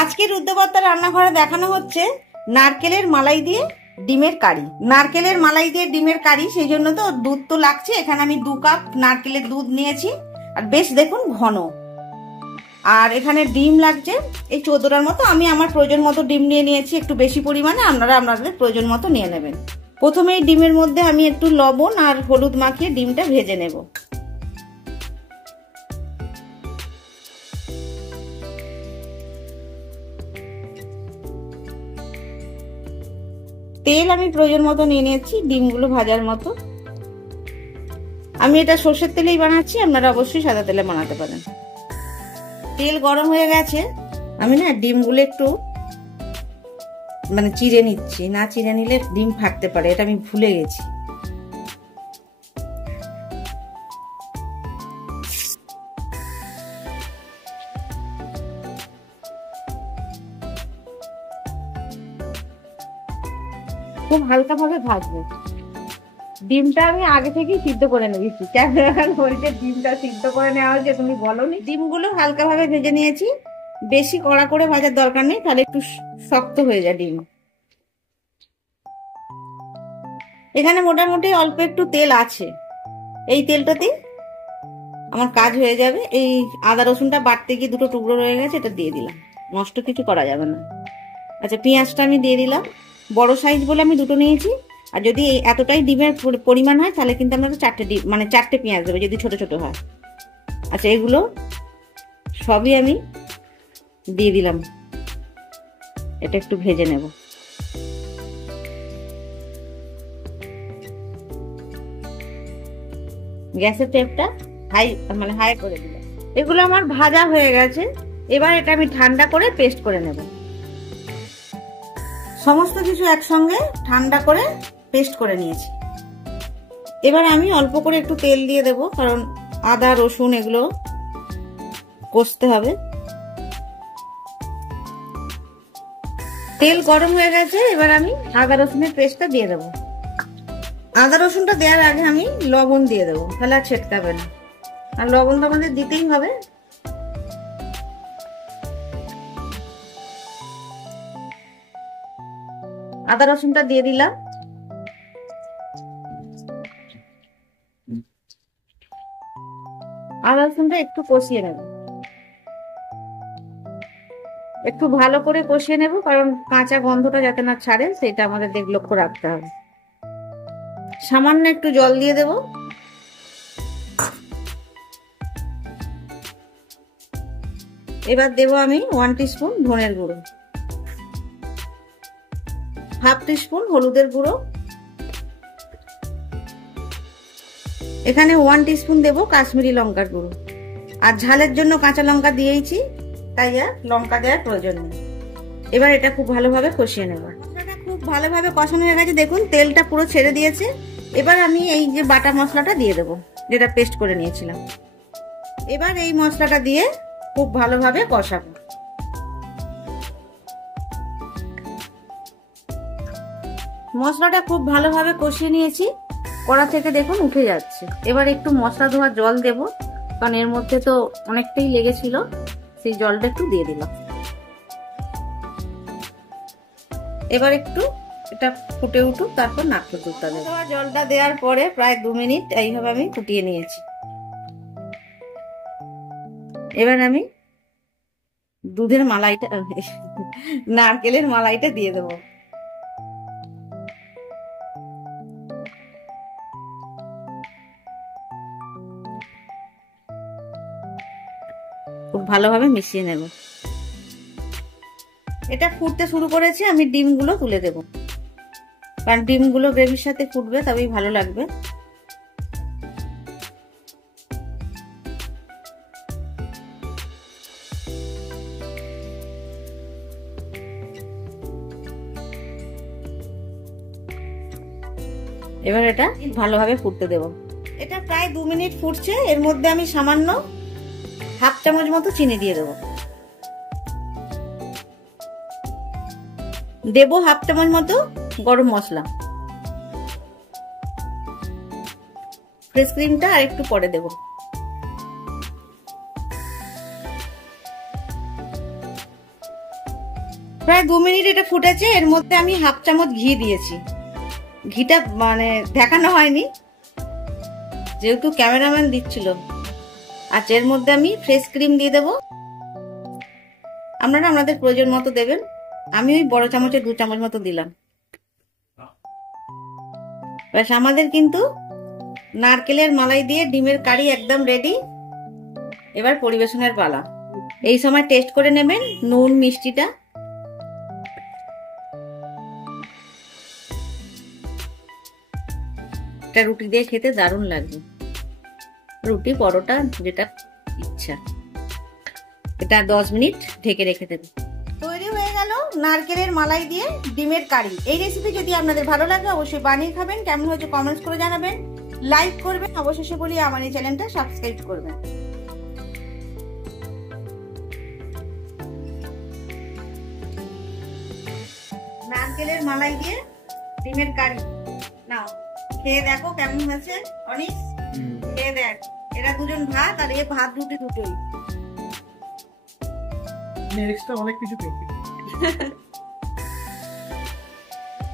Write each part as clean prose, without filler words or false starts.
আজকের উদ্যোক্তা রান্নাঘরে দেখানো হচ্ছে নারকেলের মালাই দিয়ে ডিমের কারি। নারকেলের মালাই দিয়ে ডিমের কারি, সেই জন্য তো দুধ তো লাগছে। এখানে আমি 2 কাপ নারকেলের দুধ নিয়েছি, আর বেশ দেখুন ঘন। আর এখানে ডিম লাগছে এই 14টার মতো। আমি আমার প্রয়োজন মতো ডিম নিয়ে নিয়েছি, একটু বেশি পরিমাণে, আপনারা আপনাদের প্রয়োজন মতো নিয়ে নেবেন। প্রথমে এই ডিমের মধ্যে আমি একটু লবণ আর হলুদ মাখিয়ে ডিমটা ভেজে নেব। তেল আমি প্রয়োজন মতো নিয়ে নিয়েছি ডিমগুলো ভাজার মতো। আমি এটা সর্ষের তেলেই বানাচ্ছি, আপনারা অবশ্যই সাদা তেলে বানাতে পারেন। তেল গরম হয়ে গেছে, আমি না ডিমগুলো একটু চিড়ে নিচ্ছি। না চিড়ে নিলে ডিম ফাটতে পারে, এটা আমি ভুলে গেছি। খুব হালকা ভাবে ভাজবো। ডিমটা আমি আগে থেকেই সিদ্ধ করে নিয়েছি। ক্যামেরা বলছে ডিমটা সিদ্ধ করে নেওয়া হয়েছে, তুমি বলোনি। ডিমগুলো হালকা ভাবে ভেজে নিয়েছি, বেশি কড়া করে ভাজার দরকার নেই, তাহলে একটু শক্ত হয়ে যায় ডিম। এখানে মোটামুটি অল্প একটু তেল আছে, এই তেলটাতে আমার কাজ হয়ে যাবে। এই আদা রসুনটা বাটতে গিয়ে 2টো টুকরো রয়ে গেছে, এটা দিয়ে দিলাম, নষ্ট কিছু করা যাবে না। আচ্ছা, পেঁয়াজটা আমি দিয়ে দিলাম। বড় সাইজ বলে আমি 2টো নিয়েছি, আর যদি এতটাই ডিমের পরিমাণ হয় তাহলে কিন্তু আমরা 4টে ডিম 4টে পেঁয়াজ দেবো যদি ছোট ছোট হয়। আচ্ছা, এগুলো সবই আমি দিয়ে দিলাম, এটা একটু ভেজে নেব। গ্যাসের ফ্লেমটা হাই করে দিলাম। এগুলো আমার ভাজা হয়ে গেছে, এবার এটা আমি ঠান্ডা করে পেস্ট করে নেব। সমস্ত কিছু একসঙ্গে ঠান্ডা করে পেস্ট করে নিয়েছি। এবার আমি অল্প করে একটু তেল দিয়ে দেব, কারণ আদা রসুন এগুলো কষতে হবে। তেল গরম হয়ে গেছে, এবার আমি আদা রসুনের পেস্টটা দিয়ে দেবো। আদা রসুনটা দেওয়ার আগে আমি লবণ দিয়ে দেবো, তাহলে আর ছেটতে হবে না। আর লবণ তো আমাদের দিতেই হবে। আদা রসুনটা দিয়ে দিলাম। আদা রসুনটা একটু কষিয়ে নেব, একটু ভালো করে কষিয়ে নেব, কারণ কাঁচা গন্ধটা যাতে না ছাড়ে সেটা আমাদের লক্ষ্য রাখতে হবে। সামান্য একটু জল দিয়ে দেব। এবার দেব আমি 1 টিস্পুন ধনের গুঁড়ো, 1/2 টিস্পুন হলুদের গুঁড়ো, এখানে 1 টিস্পুন দেব কাশ্মীরি লঙ্কার গুঁড়ো। আর ঝালের জন্য কাঁচা লঙ্কা দিয়েছি, তাই আর লঙ্কা দেওয়ার প্রয়োজন নেই। এবার এটা খুব ভালোভাবে কষিয়ে নেব। মশলাটা খুব ভালোভাবে কষানো হয়ে গেছে, দেখুন তেলটা পুরো ছেড়ে দিয়েছে। এবার আমি এই যে বাটা মশলাটা দিয়ে দেবো, যেটা পেস্ট করে নিয়েছিলাম। এবার এই মশলাটা দিয়ে খুব ভালোভাবে কষাবো। মশলাটা খুব ভালোভাবে কষিয়ে নিয়েছি, কড়া থেকে দেখুন উঠে যাচ্ছে। এবার একটু মশলা ধোয়া জল দেব, কারণ এর মধ্যে তো অনেকটাই লেগেছিল, সেই জলটা একটু দিয়ে দিলাম। এবার একটু এটা ফুটে উঠুক, তারপর নারকেল দুধটা দেব। জলটা দেওয়ার পরে প্রায় 2 মিনিট এইভাবে আমি ফুটিয়ে নিয়েছি। এবার আমি দুধের মালাইটা নারকেলের মালাইটা দিয়ে দেবো। খুব ভালোভাবে মিশিয়ে নেব। এটা ফুটতে শুরু করেছে, আমি ডিমগুলো তুলে দেব, কারণ ডিমগুলো গ্রেভির সাথে ফুটবে, তবেই ভালো লাগবে। এবার এটা ভালোভাবে ফুটতে দেব। এটা প্রায় 2 মিনিট ফুটছে, এর মধ্যে আমি সামান্য 1/2 চামচ মতো চিনি দিয়ে দেবো। 1/2 চামচ মতো গরম মশলা, ফ্রেশ ক্রিমটা আর একটু পরে দেব। প্রায় 2 মিনিট এটা ফুটেছে। এর মধ্যে আমি হাফ চামচ ঘি দিয়েছি। ঘিটা মানে দেখানো হয়নি যেহেতু ক্যামেরাম্যান দিচ্ছিল। আচ্ছা, এর মধ্যে আমি ফ্রেশ ক্রিম দিয়ে দেবো। আপনারা আপনাদের প্রয়োজন মতো দেবেন। আমি ওই বড় চামচে 2 চামচ মতো দিলাম। ব্যাস, আমাদের কিন্তু নারকেলের মালাই দিয়ে ডিমের কারি একদম রেডি। এবার পরিবেশনের পালা। এই সময় টেস্ট করে নেবেন নুন মিষ্টিটা। এটা রুটি দিয়ে খেতে দারুণ লাগবে, রুটি পরোটা যেটা ইচ্ছা। এটা 10 মিনিট ঢেকে রেখে দেবে। তৈরি হয়ে গেল নারকেলের মালাই দিয়ে ডিমের কারি। এই রেসিপি যদি আপনাদের ভালো লাগে অবশ্যই বানিয়ে খাবেন। কেমন হয়েছে কমেন্টস করে জানাবেন, লাইক করবেন। অবশেষে বলি আমার এই চ্যানেলটা সাবস্ক্রাইব করবেন। নারকেলের মালাই দিয়ে ডিমের কারি নাও, খেয়ে দেখো কেমন হয়েছে। অনিস, খেয়ে দেখ। এরা দুজন ভাত আর এ ভাত রুটি দুটোই। অনেক কিছু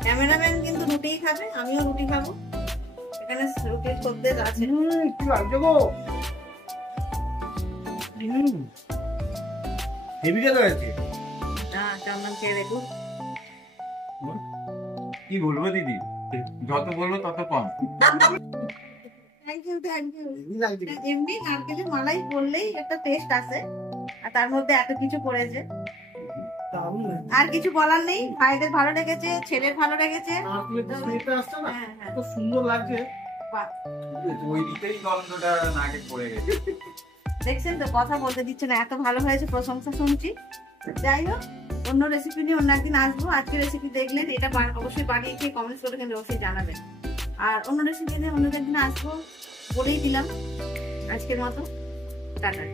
ক্যামেরাম্যান কিন্তু রুটিই খাবে, আমিও রুটি খাবো। এখানে রুটির খদ্দের আছে। কি লাগছে গো? হেভি খেতে হয়েছে। হ্যাঁ, কেমন খেয়ে দেখুন। কি বলবো দিদি, যত বলবো তত কম। Thank you, thank you. এমনি নারকেলের মালাই বললেই একটা টেস্ট আছে, আর তার মধ্যে এত কিছু করেছে। আর কিছু বলার নেই। ভাইদের ভালো লেগেছে, ছেলের ভালো লেগেছে। খুব সুন্দর লাগছে। ওই দিকেই গন্ধটা নাকে পড়ে গেছে। দেখছেন তো, কথা বলতে দিচ্ছে না, এত ভালো হয়েছে, প্রশংসা শুনছি। যাই হোক, অন্য রেসিপি নিয়ে অন্য একদিন আসবো। আজকে রেসিপি দেখলেন, এটা অবশ্যই বানিয়ে খেয়ে কমেন্টস করে কিন্তু অবশ্যই জানাবেন। আর অন্য রেসিপি নিয়ে অন্য একদিন আসবো বলেই দিলাম। আজকের মতো টাটা।